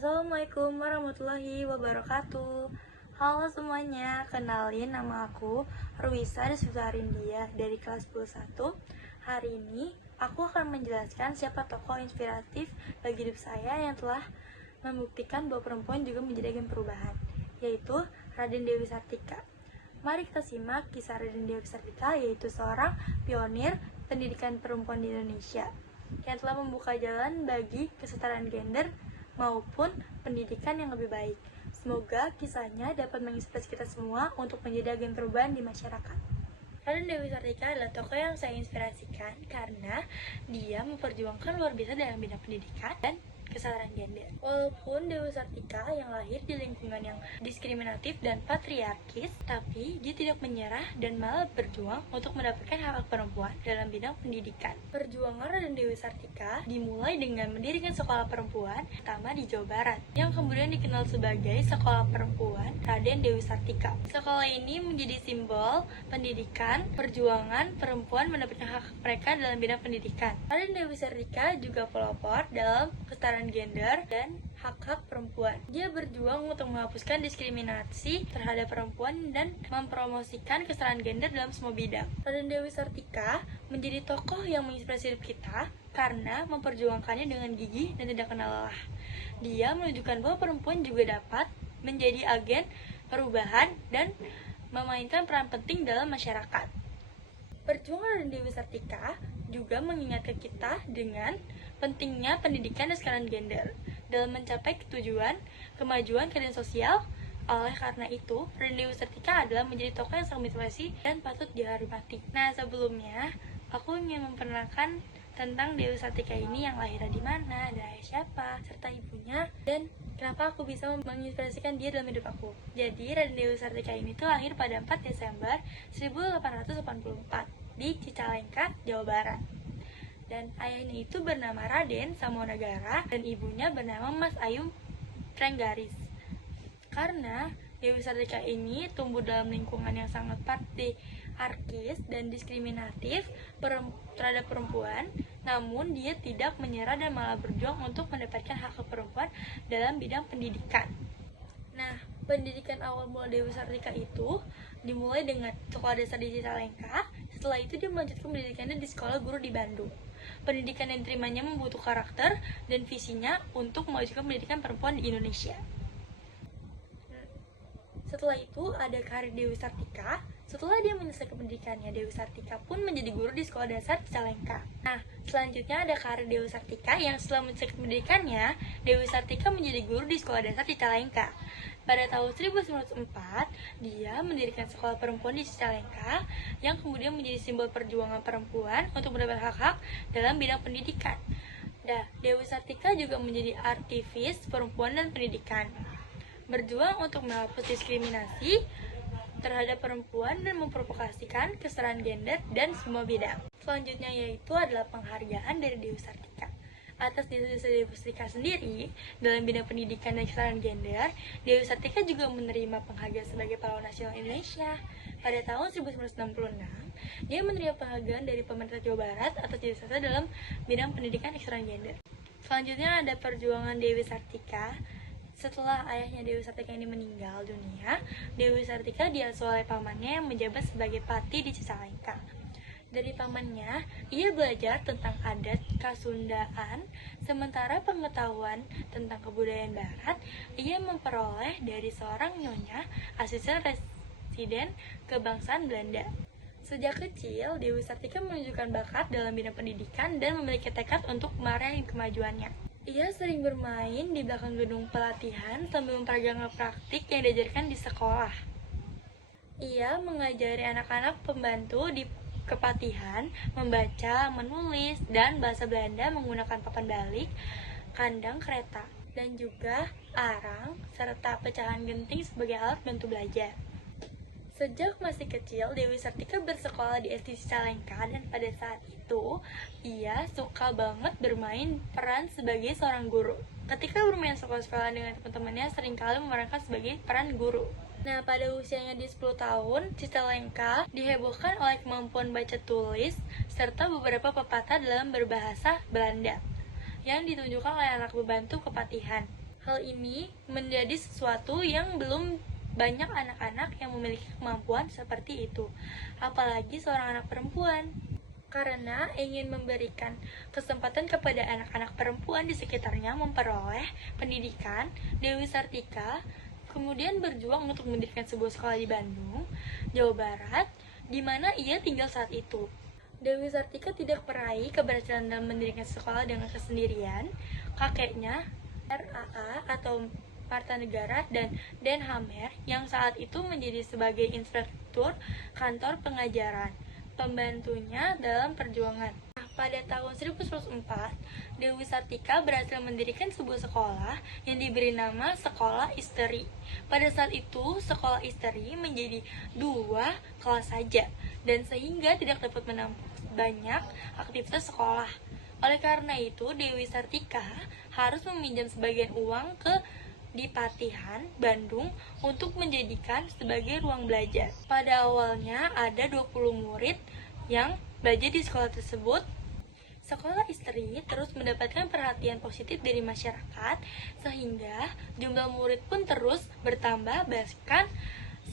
Assalamualaikum warahmatullahi wabarakatuh. Halo semuanya, kenalin nama aku Ruisa Rizky dari kelas 11. Hari ini aku akan menjelaskan siapa tokoh inspiratif bagi hidup saya yang telah membuktikan bahwa perempuan juga menjadi agen perubahan, yaitu Raden Dewi Sartika. Mari kita simak kisah Raden Dewi Sartika, yaitu seorang pionir pendidikan perempuan di Indonesia yang telah membuka jalan bagi kesetaraan gender maupun pendidikan yang lebih baik. Semoga kisahnya dapat menginspirasi kita semua untuk menjadi agen perubahan di masyarakat. Raden Dewi Sartika adalah tokoh yang saya inspirasikan karena dia memperjuangkan luar biasa dalam bidang pendidikan dan kesetaraan gender. Walaupun Dewi Sartika yang lahir di lingkungan yang diskriminatif dan patriarkis, tapi dia tidak menyerah dan malah berjuang untuk mendapatkan hak perempuan dalam bidang pendidikan. Perjuangan Raden Dewi Sartika dimulai dengan mendirikan sekolah perempuan pertama di Jawa Barat, yang kemudian dikenal sebagai Sekolah Perempuan Raden Dewi Sartika. Sekolah ini menjadi simbol pendidikan, perjuangan perempuan mendapatkan hak mereka dalam bidang pendidikan. Raden Dewi Sartika juga pelopor dalam kesetaraan gender dan hak-hak perempuan. Dia berjuang untuk menghapuskan diskriminasi terhadap perempuan dan mempromosikan kesetaraan gender dalam semua bidang. Raden Dewi Sartika menjadi tokoh yang menginspirasi hidup kita karena memperjuangkannya dengan gigih dan tidak kenal lelah. Dia menunjukkan bahwa perempuan juga dapat menjadi agen perubahan dan memainkan peran penting dalam masyarakat. Perjuangan Raden Dewi Sartika juga mengingatkan kita dengan pentingnya pendidikan dan kesetaraan gender dalam mencapai tujuan kemajuan keadilan sosial. Oleh karena itu, Raden Dewi Sartika adalah menjadi tokoh yang sangat motivasi dan patut dihormati. Nah, sebelumnya aku ingin memperkenalkan tentang Dewi Sartika ini, yang lahirnya di mana, dan ayah siapa, serta ibunya, dan kenapa aku bisa menginspirasikan dia dalam hidup aku. Jadi, Raden Dewi Sartika ini tuh lahir pada 4 Desember 1884 di Cicalengka, Jawa Barat. Dan ayahnya itu bernama Raden Samonegara dan ibunya bernama Mas Ayu Trenggaris. Karena Dewi Sartika ini tumbuh dalam lingkungan yang sangat patriarkis dan diskriminatif terhadap perempuan, namun dia tidak menyerah dan malah berjuang untuk mendapatkan hak perempuan dalam bidang pendidikan. Nah, pendidikan awal mula Dewi Sartika itu dimulai dengan sekolah dasar di Cicalengka. Setelah itu dia melanjutkan pendidikannya di sekolah guru di Bandung. Pendidikan yang diterimanya membutuhkan karakter dan visinya untuk memajukan pendidikan perempuan di Indonesia. Setelah itu ada karir Dewi Sartika. Setelah dia menyelesaikan pendidikannya, Dewi Sartika pun menjadi guru di sekolah dasar Cicalengka. Nah, selanjutnya ada karir Dewi Sartika yang setelah menyelesaikan pendidikannya, Dewi Sartika menjadi guru di sekolah dasar Cicalengka. Pada tahun 1904, dia mendirikan sekolah perempuan di Cicalengka yang kemudian menjadi simbol perjuangan perempuan untuk mendapat hak-hak dalam bidang pendidikan. Dewi Sartika juga menjadi aktivis perempuan dan pendidikan, berjuang untuk menghapus diskriminasi terhadap perempuan dan memprovokasikan kesetaraan gender dan semua bidang. Selanjutnya yaitu adalah penghargaan dari Dewi Sartika. Atas Dewi Sartika sendiri dalam bidang pendidikan dan kesetaraan gender, Dewi Sartika juga menerima penghargaan sebagai pahlawan nasional Indonesia. Pada tahun 1966, dia menerima penghargaan dari pemerintah Jawa Barat atas jasa dalam bidang pendidikan dan kesetaraan gender. Selanjutnya ada perjuangan Dewi Sartika. Setelah ayahnya Dewi Sartika ini meninggal dunia, Dewi Sartika diasuh oleh pamannya yang menjabat sebagai pati di Cicalengka. Dari pamannya, ia belajar tentang adat Kasundaan, sementara pengetahuan tentang kebudayaan Barat ia memperoleh dari seorang nyonya, asisten residen kebangsaan Belanda. Sejak kecil, Dewi Sartika menunjukkan bakat dalam bidang pendidikan dan memiliki tekad untuk meraih kemajuannya. Ia sering bermain di belakang gedung pelatihan sambil memperagakan praktik yang diajarkan di sekolah. Ia mengajari anak-anak pembantu di kepatihan membaca, menulis, dan bahasa Belanda menggunakan papan balik, kandang kereta, dan juga arang serta pecahan genting sebagai alat bantu belajar. Sejak masih kecil, Dewi Sartika bersekolah di SD Cicalengka dan pada saat itu, ia suka banget bermain peran sebagai seorang guru. Ketika bermain sekolah-sekolah dengan teman-temannya, seringkali memerankan sebagai peran guru. Nah, pada usianya di 10 tahun, Cicalengka dihebohkan oleh kemampuan baca tulis serta beberapa pepatah dalam berbahasa Belanda yang ditunjukkan oleh anak pembantu kepatihan. Hal ini menjadi sesuatu yang belum banyak anak-anak yang memiliki kemampuan seperti itu, apalagi seorang anak perempuan. Karena ingin memberikan kesempatan kepada anak-anak perempuan di sekitarnya memperoleh pendidikan, Dewi Sartika kemudian berjuang untuk mendirikan sebuah sekolah di Bandung, Jawa Barat, di mana ia tinggal saat itu. Dewi Sartika tidak meraih keberhasilan dalam mendirikan sekolah dengan kesendirian. Kakeknya, RAA atau Marta Negara dan Den Hamer yang saat itu menjadi sebagai inspektur kantor pengajaran, pembantunya dalam perjuangan. Nah, pada tahun 1904, Dewi Sartika berhasil mendirikan sebuah sekolah yang diberi nama Sekolah Istri. Pada saat itu, Sekolah Istri menjadi 2 kelas saja, dan sehingga tidak dapat menampung banyak aktivitas sekolah. Oleh karena itu, Dewi Sartika harus meminjam sebagian uang ke Dipatihan, Bandung untuk menjadikan sebagai ruang belajar. Pada awalnya ada 20 murid yang belajar di sekolah tersebut. Sekolah Istri terus mendapatkan perhatian positif dari masyarakat sehingga jumlah murid pun terus bertambah, bahkan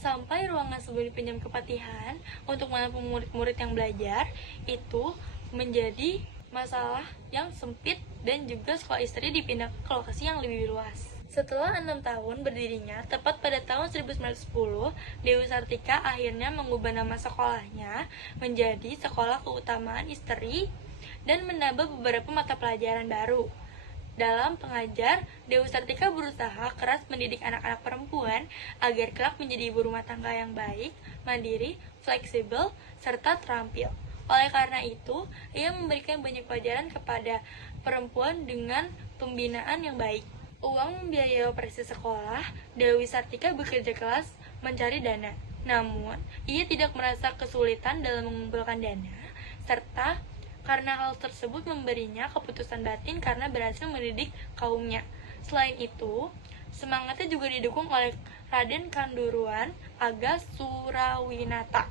sampai ruangan sebelum dipinjam ke Patihan untuk menampung murid-murid yang belajar itu menjadi masalah yang sempit, dan juga sekolah Istri dipindah ke lokasi yang lebih luas. Setelah 6 tahun berdirinya, tepat pada tahun 1910, Dewi Sartika akhirnya mengubah nama sekolahnya menjadi Sekolah Keutamaan Istri dan menambah beberapa mata pelajaran baru. Dalam pengajar, Dewi Sartika berusaha keras mendidik anak-anak perempuan agar kelak menjadi ibu rumah tangga yang baik, mandiri, fleksibel, serta terampil. Oleh karena itu, ia memberikan banyak pelajaran kepada perempuan dengan pembinaan yang baik. Uang membiayai operasi sekolah, Dewi Sartika bekerja keras mencari dana. Namun, ia tidak merasa kesulitan dalam mengumpulkan dana, serta karena hal tersebut memberinya keputusan batin karena berhasil mendidik kaumnya. Selain itu, semangatnya juga didukung oleh Raden Kanduruan Aga Surawinata,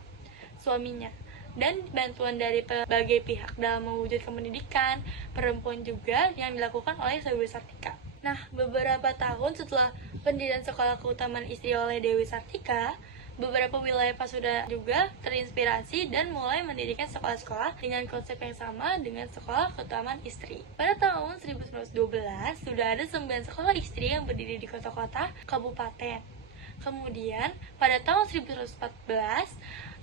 suaminya, dan bantuan dari berbagai pihak dalam mewujudkan pendidikan perempuan juga yang dilakukan oleh Dewi Sartika. Nah, beberapa tahun setelah pendirian Sekolah Keutamaan Istri oleh Dewi Sartika, beberapa wilayah Pasundan juga terinspirasi dan mulai mendirikan sekolah-sekolah dengan konsep yang sama dengan Sekolah Keutamaan Istri. Pada tahun 1912, sudah ada 9 sekolah istri yang berdiri di kota-kota kabupaten. Kemudian, pada tahun 1914,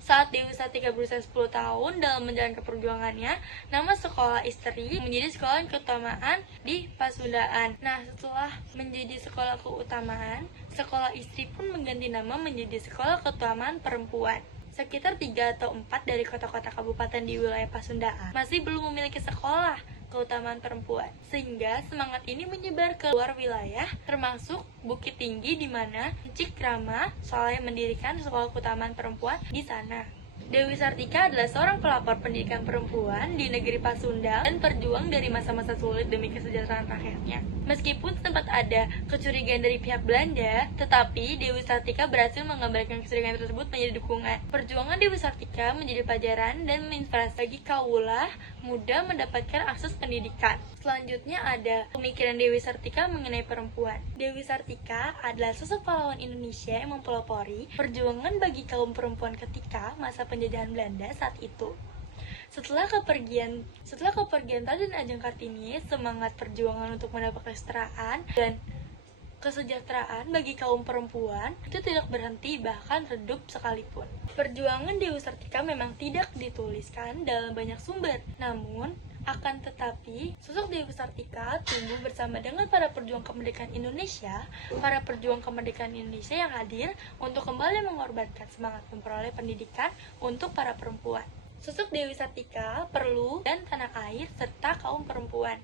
saat Dewi Sartika berusia 10 tahun dalam menjalankan perjuangannya, nama Sekolah Istri menjadi Sekolah Keutamaan di Pasundan. Nah, setelah menjadi Sekolah Keutamaan, Sekolah Istri pun mengganti nama menjadi Sekolah Keutamaan Perempuan. Sekitar 3 atau 4 dari kota-kota kabupaten di wilayah Pasundan masih belum memiliki sekolah keutamaan perempuan, sehingga semangat ini menyebar ke luar wilayah, termasuk Bukit Tinggi di mana Cik Rama Saleh mendirikan sekolah keutamaan perempuan di sana. Dewi Sartika adalah seorang pelopor pendidikan perempuan di negeri Pasundan dan berjuang dari masa-masa sulit demi kesejahteraan rakyatnya. Meskipun sempat ada kecurigaan dari pihak Belanda, tetapi Dewi Sartika berhasil menggambarkan kecurigaan tersebut menjadi dukungan. Perjuangan Dewi Sartika menjadi pelajaran dan menginspirasi bagi kaula muda mendapatkan akses pendidikan. Selanjutnya ada pemikiran Dewi Sartika mengenai perempuan. Dewi Sartika adalah sosok pahlawan Indonesia yang mempelopori perjuangan bagi kaum perempuan ketika masa penjajahan Belanda saat itu. Setelah kepergian Raden Ajeng Kartini, semangat perjuangan untuk mendapat kesetaraan dan kesejahteraan bagi kaum perempuan itu tidak berhenti, bahkan redup sekalipun. Perjuangan Dewi Sartika memang tidak dituliskan dalam banyak sumber, namun akan tetapi sosok Dewi Sartika tumbuh bersama dengan para pejuang kemerdekaan Indonesia yang hadir untuk kembali mengorbankan semangat memperoleh pendidikan untuk para perempuan. Sosok Dewi Sartika perlu dan tanah air serta kaum perempuan.